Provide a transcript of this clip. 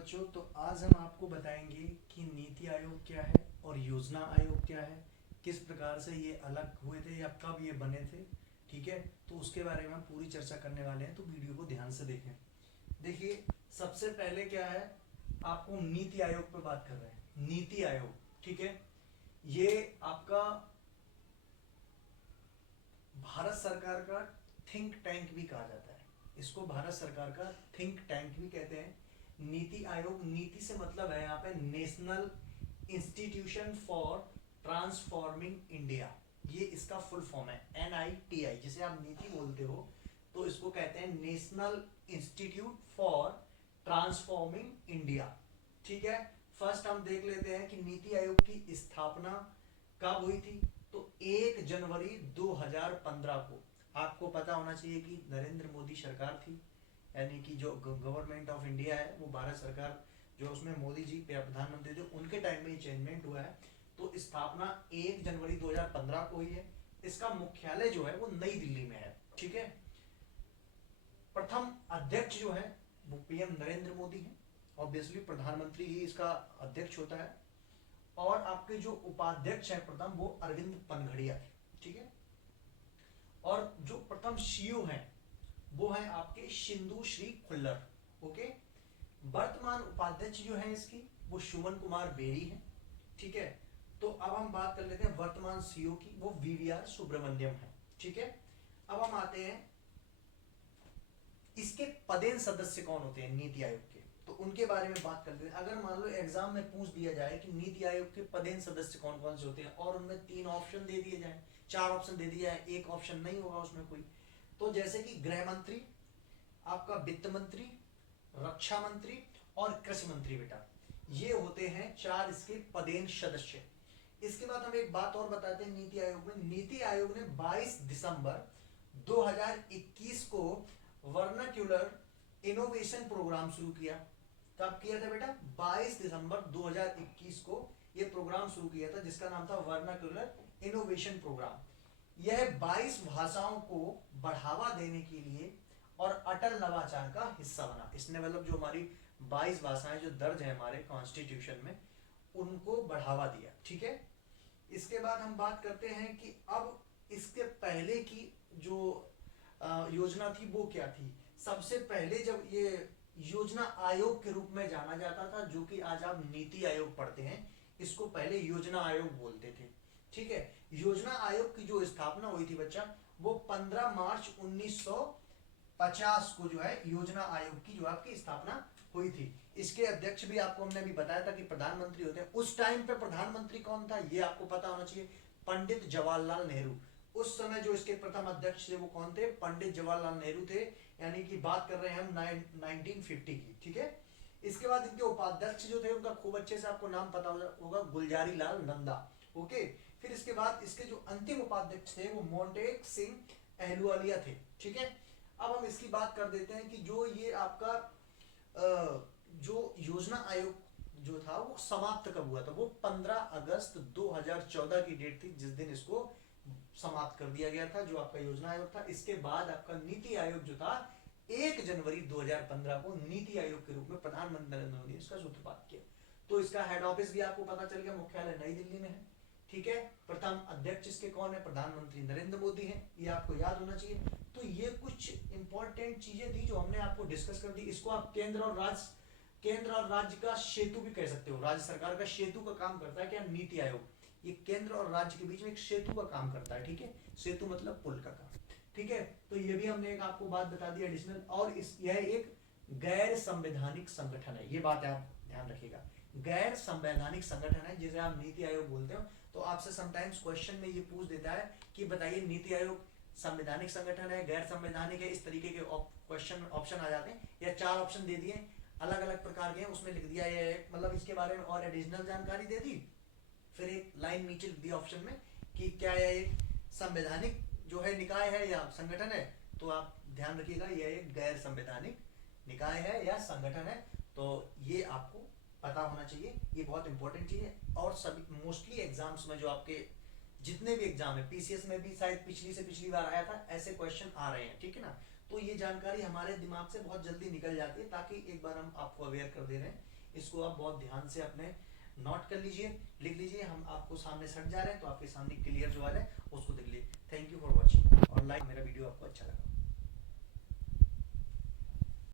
बच्चों, तो आज हम आपको बताएंगे कि नीति आयोग क्या है और योजना आयोग क्या है, किस प्रकार से ये अलग हुए थे या कब ये बने थे। ठीक है, तो उसके बारे में हम पूरी चर्चा करने वाले हैं, तो वीडियो को ध्यान से देखें। देखिए, सबसे पहले क्या है, आपको नीति आयोग पे बात कर रहे हैं। नीति आयोग, ठीक है, ये आपका भारत सरकार का थिंक टैंक भी कहा जाता है। इसको भारत सरकार का थिंक टैंक भी कहते हैं। नीति आयोग, नीति से मतलब है यहाँ पे national institution for transforming India, ये इसका फुल फॉर्म है NITI। जिसे आप नीति बोलते हो तो इसको कहते हैं national institute for transforming India. ठीक है, फर्स्ट हम देख लेते हैं कि नीति आयोग की स्थापना कब हुई थी। तो 1 जनवरी 2015 को, आपको पता होना चाहिए कि नरेंद्र मोदी सरकार थी, यानी कि जो गवर्नमेंट ऑफ इंडिया है वो भारत सरकार, जो उसमें मोदी जी प्रधानमंत्री थे, उनके टाइम में ये चेंजमेंट हुआ है। तो स्थापना 1 जनवरी 2015 को हुई है। इसका मुख्यालय जो है वो नई दिल्ली में है। ठीक है, प्रथम अध्यक्ष जो है वो PM नरेंद्र मोदी है। ऑब्वियसली प्रधानमंत्री ही इसका अध्यक्ष होता है। और आपके जो उपाध्यक्ष हैं प्रथम, वो अरविंद पनघड़िया थे। ठीक है, और जो प्रथम CEO हैं वो हैं आपके सिंधु श्री खुल्लर। ओके, वर्तमान उपाध्यक्ष जो है इसकी, वो सुमन कुमार बेरी है। ठीक है, तो अब हम बात कर लेते हैं वर्तमान CEO की, वो VVR सुब्रमण्यम है। ठीक है, अब हम आते हैं इसके पदेन सदस्य कौन होते हैं नीति आयोग के, तो उनके बारे में बात करते हैं। अगर मान लो एग्जाम में पूछ दिया जाए कि नीति आयोग के पदेन सदस्य कौन कौन से होते हैं और उनमें 3 ऑप्शन दे दिए जाए, 4 ऑप्शन दे दिया है, एक ऑप्शन नहीं होगा उसमें कोई, तो जैसे कि गृह मंत्री, आपका वित्त मंत्री, रक्षा मंत्री और कृषि मंत्री, बेटा ये होते हैं 4 इसके पदेन सदस्य। इसके बाद हम एक बात और बताते हैं नीति आयोग में। नीति आयोग ने 22 दिसंबर 2021 को वर्नाक्यूलर इनोवेशन प्रोग्राम शुरू किया। कब किया था बेटा? 22 दिसंबर 2021 को यह प्रोग्राम शुरू किया था, जिसका नाम था वर्नाक्यूलर इनोवेशन प्रोग्राम। यह 22 भाषाओं को बढ़ावा देने के लिए और अटल नवाचार का हिस्सा बना। इसने मतलब जो हमारी 22 भाषाएं जो दर्ज है हमारे कॉन्स्टिट्यूशन में, उनको बढ़ावा दिया। ठीक है, इसके बाद हम बात करते हैं कि अब इसके पहले की जो योजना थी वो क्या थी। सबसे पहले जब ये योजना आयोग के रूप में जाना जाता था, जो कि आज आप नीति आयोग पढ़ते हैं, इसको पहले योजना आयोग बोलते थे। ठीक है, योजना आयोग की जो स्थापना हुई थी बच्चा, वो 15 मार्च 1950 को जो है योजना आयोग की जो आपकी स्थापना हुई थी। इसके अध्यक्ष भी आपको हमने अभी बताया था कि प्रधानमंत्री होते हैं। उस टाइम पे प्रधानमंत्री कौन था ये आपको पता होना चाहिए, पंडित जवाहरलाल नेहरू। उस समय जो इसके प्रथम अध्यक्ष थे वो कौन थे? पंडित जवाहरलाल नेहरू थे, यानी कि बात कर रहे हैं हम 1950 की। ठीक है, इसके बाद इनके उपाध्यक्ष जो थे उनका खूब अच्छे से आपको नाम पता होगा, गुलजारी लाल नंदा। ओके, फिर इसके बाद इसके जो अंतिम उपाध्यक्ष थे वो मोंटेक सिंह अहलुवालिया थे। ठीक है, अब हम इसकी बात कर देते हैं कि जो ये आपका जो योजना आयोग जो था वो समाप्त कब हुआ था। वो 15 अगस्त 2014 की डेट थी, जिस दिन इसको समाप्त कर दिया गया था, जो आपका योजना आयोग था। इसके बाद आपका नीति आयोग जो था 1 जनवरी 2015 को नीति आयोग के रूप में प्रधानमंत्री नरेंद्र मोदी ने इसका सूत्रपात किया। तो इसका हेड ऑफिस भी आपको पता चल गया, मुख्यालय नई दिल्ली में है। ठीक है, प्रथम अध्यक्ष इसके कौन है? प्रधानमंत्री नरेंद्र मोदी हैं, ये आपको याद होना चाहिए। तो ये कुछ इंपॉर्टेंट चीजें थी जो हमने आपको डिस्कस कर दी। इसको आप केंद्र और राज्य का सेतु भी कह सकते हो। राज्य सरकार का सेतु का काम करता है क्या? नीति आयोग। ये केंद्र और राज्य के बीच में एक सेतु का काम करता है। ठीक है, सेतु मतलब पुल का काम। ठीक है, तो ये भी हमने एक आपको बात बता दी एडिशनल। और यह एक गैर संवैधानिक संगठन है, ये बात आप ध्यान रखिएगा। गैर संवैधानिक संगठन है जिसे आप नीति आयोग बोलते हो। तो आपसे समटाइम्स क्वेश्चन में ये पूछ देता है कि बताइए नीति आयोग संवैधानिक संगठन है, गैर संवैधानिक है, इस तरीके के क्वेश्चन ऑप्शन आ जाते हैं। या 4 ऑप्शन दे दिए, अलग अलग प्रकार के हैं, उसमें लिख दिया ये, मतलब इसके बारे में और एडिशनल जानकारी दे दी, फिर एक लाइन नीचे लिख दिया ऑप्शन में कि क्या यह एक संवैधानिक जो है निकाय है या संगठन है। तो आप ध्यान रखिएगा, यह एक गैर संवैधानिक निकाय है या संगठन है। तो ये आपको पता होना चाहिए, ये बहुत इंपॉर्टेंट चीज है। और सभी मोस्टली एग्जाम्स में जो आपके जितने भी एग्जाम है, PCS में भी शायद पिछली से पिछली बार आया था, ऐसे क्वेश्चन आ रहे हैं। ठीक है ना, तो ये जानकारी हमारे दिमाग से बहुत जल्दी निकल जाती है, ताकि एक बार हम आपको अवेयर कर दे रहे हैं, इसको आप बहुत ध्यान से अपने नोट कर लीजिए, लिख लीजिए। हम आपको सामने सट जा रहे हैं तो आपके सामने क्लियर जो आ रहा है उसको देख लीजिए। थैंक यू फॉर वॉचिंग, और लाइक मेरा वीडियो आपको अच्छा लगा।